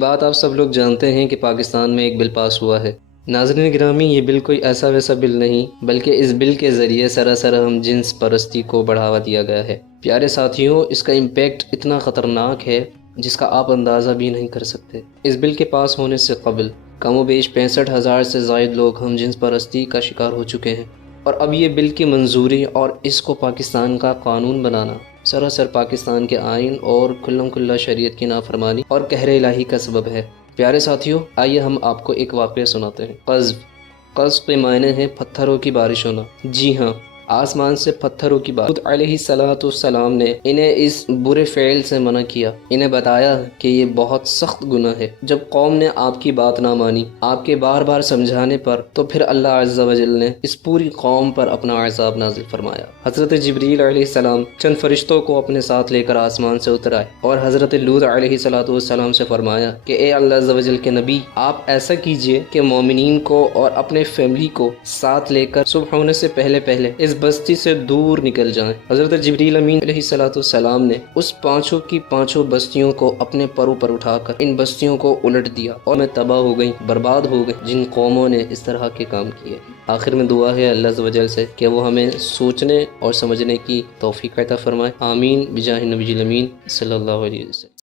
بات آپ سب لوگ جانتے ہیں کہ پاکستان میں ایک بل پاس ہوا ہے۔ ناظرین گرامی، یہ بل کوئی ایسا ویسا بل نہیں، بلکہ اس بل کے ذریعے سراسر ہم جنس پرستی کو بڑھاوا دیا گیا ہے۔ پیارے ساتھیوں، اس کا امپیکٹ اتنا خطرناک ہے جس کا آپ اندازہ بھی نہیں کر سکتے۔ اس بل کے پاس ہونے سے قبل کم و بیش 65,000 سے زائد لوگ ہم جنس پرستی کا شکار ہو چکے ہیں، اور اب یہ بل کی منظوری اور اس کو پاکستان کا قانون بنانا سراسر پاکستان کے آئین اور کھلم کھلا شریعت کی نافرمانی اور قہر الہی کا سبب ہے۔ پیارے ساتھیوں، آئیے ہم آپ کو ایک واقعہ سناتے ہیں۔ قذف کے معنی ہے پتھروں کی بارش ہونا۔ جی ہاں، آسمان سے پتھروں کی بارش۔ خود علیہ السلام نے انہیں اس برے فعل سے منع کیا، انہیں بتایا کہ یہ بہت سخت گناہ ہے۔ جب قوم نے آپ کی بات نہ مانی، آپ کے بار بار سمجھانے پر، تو پھر اللہ عز و جل نے اس پوری قوم پر اپنا عذاب نازل فرمایا۔ حضرت جبریل علیہ السلام چند فرشتوں کو اپنے ساتھ لے کر آسمان سے اتر آئے اور حضرت لوط علیہ السلام سے فرمایا کہ اے اللہ عز و جل کے نبی، آپ ایسا کیجئے کہ مومنین کو اور اپنے فیملی کو ساتھ لے کر صبح ہونے سے پہلے اس بستی سے دور نکل جائیں۔ حضرت جبریل امین علیہ السلام نے اس پانچوں کی پانچوں بستیوں کو اپنے پروں پر اٹھا کر ان بستیوں کو الٹ دیا، اور میں تباہ ہو گئی، برباد ہو گئی جن قوموں نے اس طرح کے کام کیے۔ آخر میں دعا ہے اللہ عز و جل سے کہ وہ ہمیں سوچنے اور سمجھنے کی توفیق عطا فرمائے۔ آمین بجاہ نبی الامین صلی اللہ علیہ وسلم۔